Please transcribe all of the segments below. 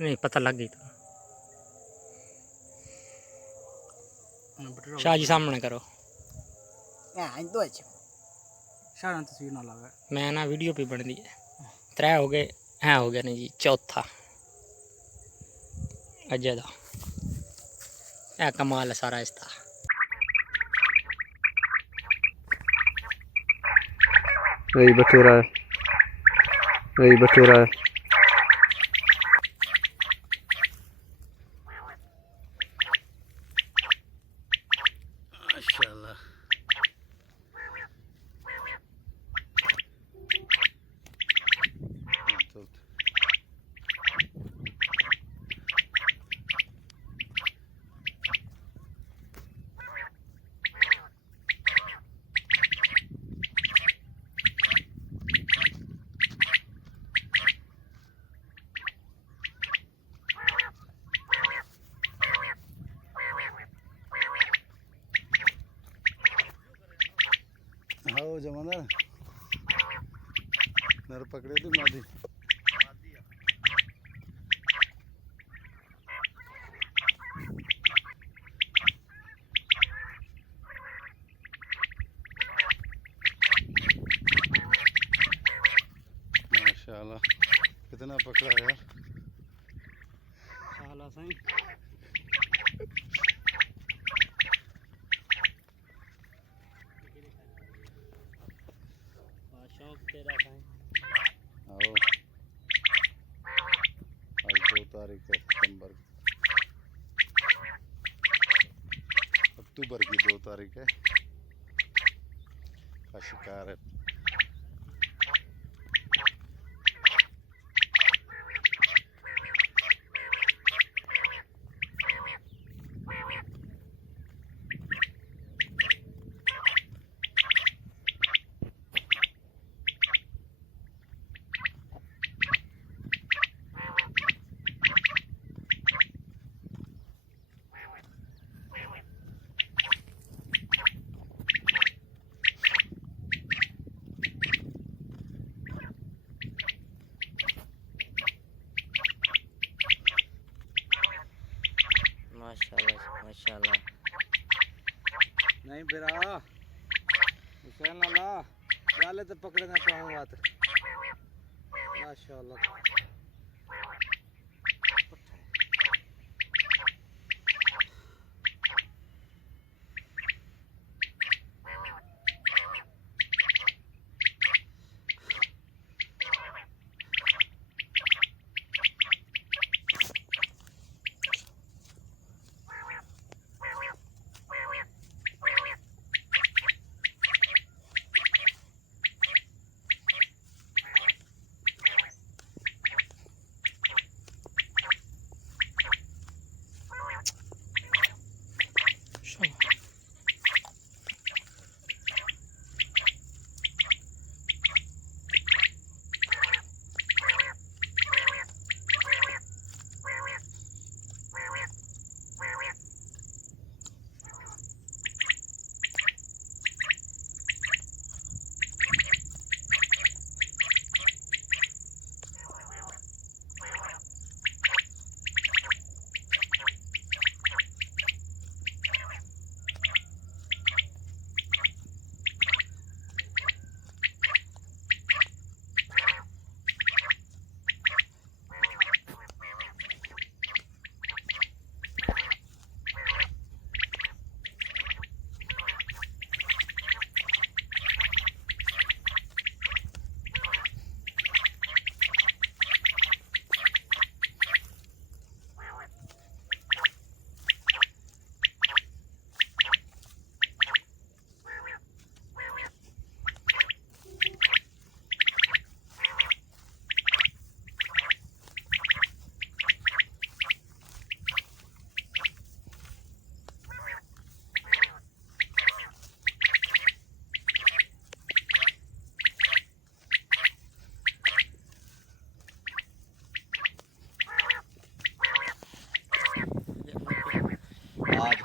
नहीं पता लग गई तो शाह जी सामने करो तस्वीर ना लगा मैं ना वीडियो पे बन दी है 3 हो गए हैं हो गया नहीं जी चौथा अजय दा यह कमाल है सारा इसका यही बटेरा है यही बटेरा है माशाल्लाह हाँ जमाना नर पकड़े थे मादी माशाल्लाह कितना पकड़ा यार शाला सही शौक तेरा सही आओ आज 2 तारीख है सितंबर अक्टूबर की 2 तारीख है का शिकार है माशाल्लाह माशाल्लाह नहीं बिरा हुसैन अल्लाह जाले तो पकड़े ना पाऊँ बात माशाल्लाह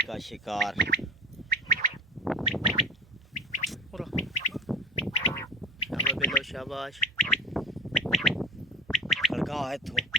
का शिकार शाबाश शाबाश खड़का है तो